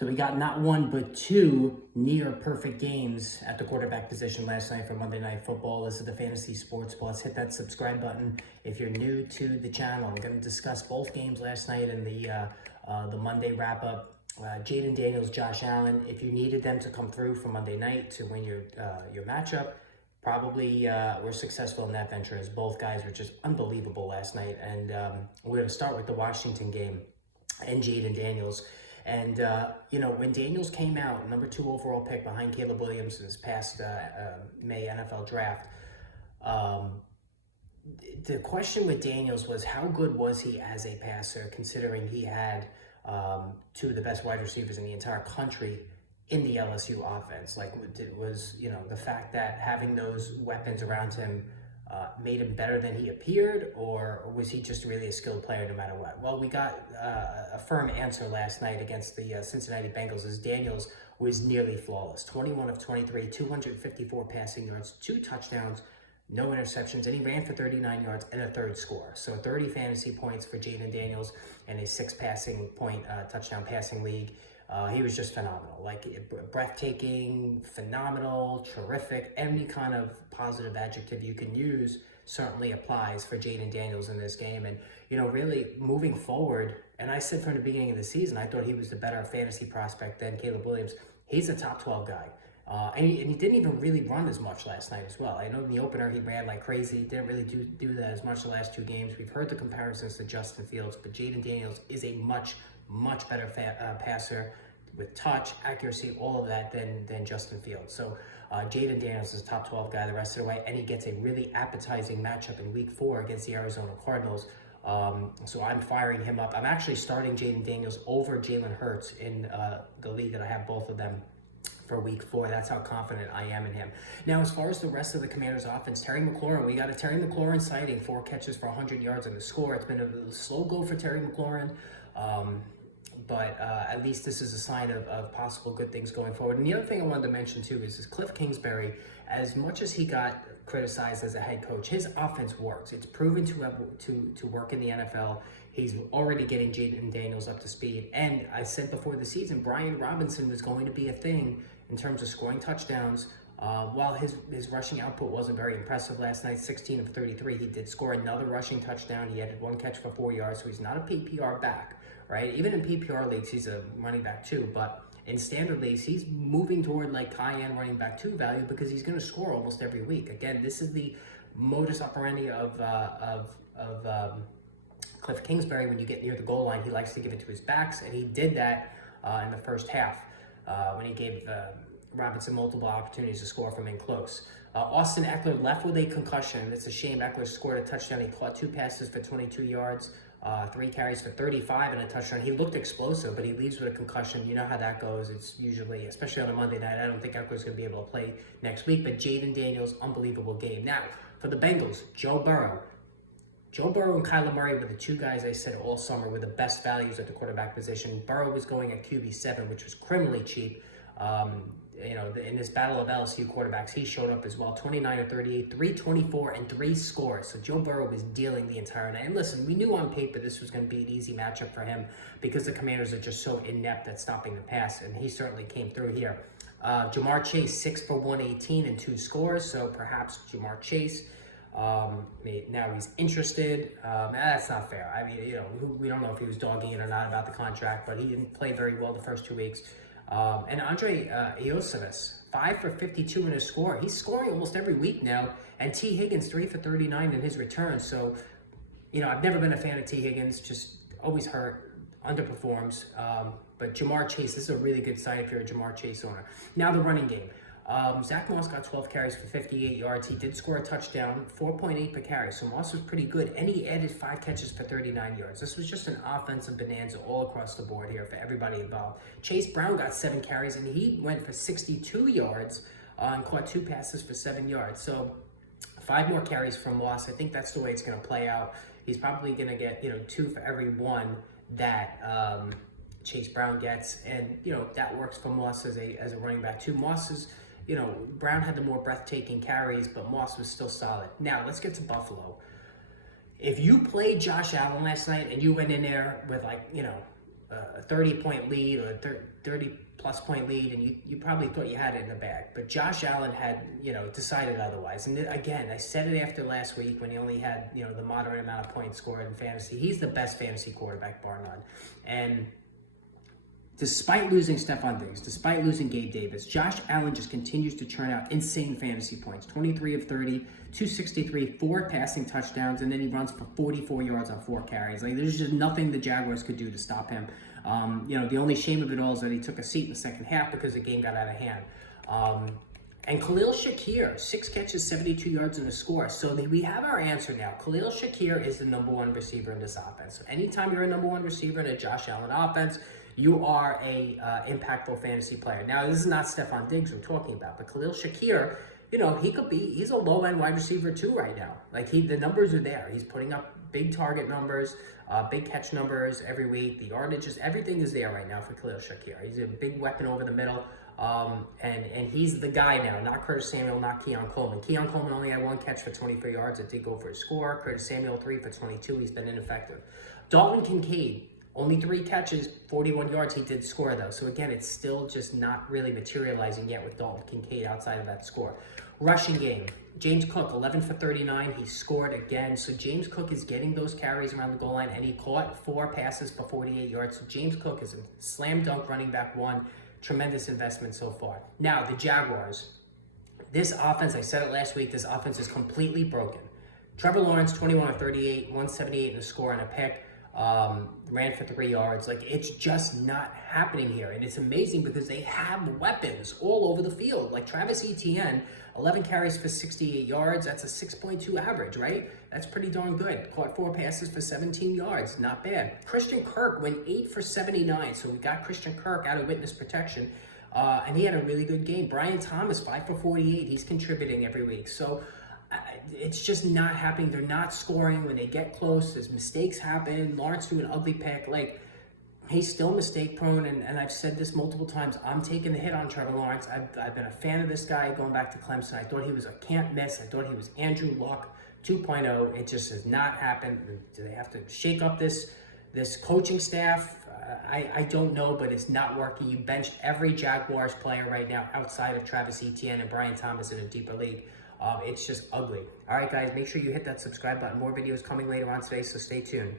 So we got not one, but two near perfect games at the quarterback position last night for Monday Night Football. This is the Fantasy Sports Plus. Hit that subscribe button if you're new to the channel. I'm going to discuss both games last night in the Monday wrap-up. Jayden Daniels, Josh Allen. If you needed them to come through for Monday night to win your matchup, probably were successful in that venture, as both guys were just unbelievable last night. And we're going to start with the Washington game and Jayden Daniels. And, when Daniels came out, number 2 overall pick behind Caleb Williams in this past May NFL draft, the question with Daniels was, how good was he as a passer, considering he had 2 of the best wide receivers in the entire country in the LSU offense? Like, it was, the fact that having those weapons around him made him better than he appeared, or was he just really a skilled player no matter what? Well, we got a firm answer last night against the Cincinnati Bengals, as Daniels was nearly flawless. 21 of 23, 254 passing yards, 2 touchdowns, no interceptions, and he ran for 39 yards and a third score. So 30 fantasy points for Jayden Daniels and a 6 passing point touchdown passing league. He was just phenomenal, like breathtaking, phenomenal, terrific. Any kind of positive adjective you can use certainly applies for Jayden Daniels in this game. And, really moving forward, and I said from the beginning of the season, I thought he was the better fantasy prospect than Caleb Williams. He's a top 12 guy. And he didn't even really run as much last night as well. I know in the opener he ran like crazy. He didn't really do that as much the last 2 games. We've heard the comparisons to Justin Fields, but Jayden Daniels is a much better passer with touch, accuracy, all of that than Justin Fields. So Jayden Daniels is a top 12 guy the rest of the way, and he gets a really appetizing matchup in Week 4 against the Arizona Cardinals. So I'm firing him up. I'm actually starting Jayden Daniels over Jalen Hurts in the league that I have both of them for Week 4. That's how confident I am in him. Now, as far as the rest of the Commanders' offense, Terry McLaurin, we got a Terry McLaurin sighting, 4 catches for 100 yards on the score. It's been a slow go for Terry McLaurin, but at least this is a sign of possible good things going forward. And the other thing I wanted to mention too is Cliff Kingsbury. As much as he got criticized as a head coach, his offense works. It's proven to work in the NFL. He's already getting Jayden Daniels up to speed. And I said before the season, Brian Robinson was going to be a thing in terms of scoring touchdowns. While his rushing output wasn't very impressive last night, 16 of 33, he did score another rushing touchdown. He added 1 catch for 4 yards, so he's not a PPR back, right? Even in PPR leagues, he's a running back too, but in standard leagues, he's moving toward like high-end running back 2 value because he's going to score almost every week. Again, this is the modus operandi of Cliff Kingsbury. When you get near the goal line, he likes to give it to his backs, and he did that in the first half when he gave Robinson multiple opportunities to score from in close. Austin Eckler left with a concussion. It's a shame. Eckler scored a touchdown. He caught 2 passes for 22 yards, 3 carries for 35 and a touchdown. He looked explosive, but he leaves with a concussion. You know how that goes. It's usually, especially on a Monday night, I don't think Eckler's going to be able to play next week, but Jayden Daniels, unbelievable game. Now, for the Bengals, Joe Burrow and Kyler Murray were the 2 guys I said all summer were the best values at the quarterback position. Burrow was going at QB7, which was criminally cheap. In this battle of LSU quarterbacks, he showed up as well. 29 of 38, 324, and 3 scores. So Joe Burrow was dealing the entire night. And listen, we knew on paper this was going to be an easy matchup for him because the Commanders are just so inept at stopping the pass, and he certainly came through here. Jamar Chase, 6 for 118 and 2 scores. So perhaps Jamar Chase, now he's interested. That's not fair. I mean, we don't know if he was dogging it or not about the contract, but he didn't play very well the first 2 weeks. And Andre Iosivas, 5 for 52 in his score. He's scoring almost every week now. And T. Higgins, 3 for 39 in his return. So, I've never been a fan of T. Higgins, just always hurt, underperforms. But Jamar Chase, this is a really good sign if you're a Jamar Chase owner. Now the running game. Zach Moss got 12 carries for 58 yards. He did score a touchdown, 4.8 per carry. So Moss was pretty good. And he added 5 catches for 39 yards. This was just an offensive bonanza all across the board here for everybody involved. Chase Brown got 7 carries, and he went for 62 yards and caught 2 passes for 7 yards. So 5 more carries from Moss. I think that's the way it's going to play out. He's probably going to get, 2 for every 1 that Chase Brown gets. And, that works for Moss as a running back too. Moss is... Brown had the more breathtaking carries, but Moss was still solid. Now, let's get to Buffalo. If you played Josh Allen last night and you went in there with a 30-point lead or a 30-plus point lead, and you probably thought you had it in the bag. But Josh Allen had, decided otherwise. And again, I said it after last week when he only had, the moderate amount of points scored in fantasy. He's the best fantasy quarterback, bar none. And despite losing Stephon Diggs, despite losing Gabe Davis, Josh Allen just continues to churn out insane fantasy points. 23 of 30, 263, 4 passing touchdowns, and then he runs for 44 yards on 4 carries. Like, there's just nothing the Jaguars could do to stop him. The only shame of it all is that he took a seat in the second half because the game got out of hand. And Khalil Shakir, 6 catches, 72 yards in the score. So we have our answer now. Khalil Shakir is the number 1 receiver in this offense. So anytime you're a number 1 receiver in a Josh Allen offense, you are a impactful fantasy player. Now, this is not Stephon Diggs we're talking about, but Khalil Shakir, he's a low-end wide receiver too right now. Like, the numbers are there. He's putting up big target numbers, big catch numbers every week. The yardages, everything is there right now for Khalil Shakir. He's a big weapon over the middle, and he's the guy now, not Curtis Samuel, not Keon Coleman. Keon Coleman only had 1 catch for 24 yards. It did go for a score. Curtis Samuel, 3 for 22. He's been ineffective. Dalton Kincaid, only 3 catches, 41 yards. He did score, though. So, again, it's still just not really materializing yet with Dalton Kincaid outside of that score. Rushing game. James Cook, 11 for 39. He scored again. So, James Cook is getting those carries around the goal line, and he caught 4 passes for 48 yards. So, James Cook is a slam dunk running back 1. Tremendous investment so far. Now, the Jaguars. This offense, I said it last week, this offense is completely broken. Trevor Lawrence, 21 of 38, 178 in the score and a pick. Ran for 3 yards. Like, it's just not happening here. And it's amazing because they have weapons all over the field. Like Travis Etienne, 11 carries for 68 yards. That's a 6.2 average, right? That's pretty darn good. Caught 4 passes for 17 yards. Not bad. Christian Kirk went 8 for 79. So we got Christian Kirk out of witness protection. And he had a really good game. Brian Thomas, 5 for 48. He's contributing every week. So it's just not happening. They're not scoring when they get close. There's mistakes happen. Lawrence threw an ugly pick. Like, he's still mistake prone, and I've said this multiple times. I'm taking the hit on Trevor Lawrence. I've been a fan of this guy going back to Clemson. I thought he was a can't miss. I thought he was Andrew Luck 2.0. It just has not happened. Do they have to shake up this coaching staff? I don't know, but it's not working. You benched every Jaguars player right now outside of Travis Etienne and Brian Thomas in a deeper league. It's just ugly. All right, guys, make sure you hit that subscribe button. More videos coming later on today, so stay tuned.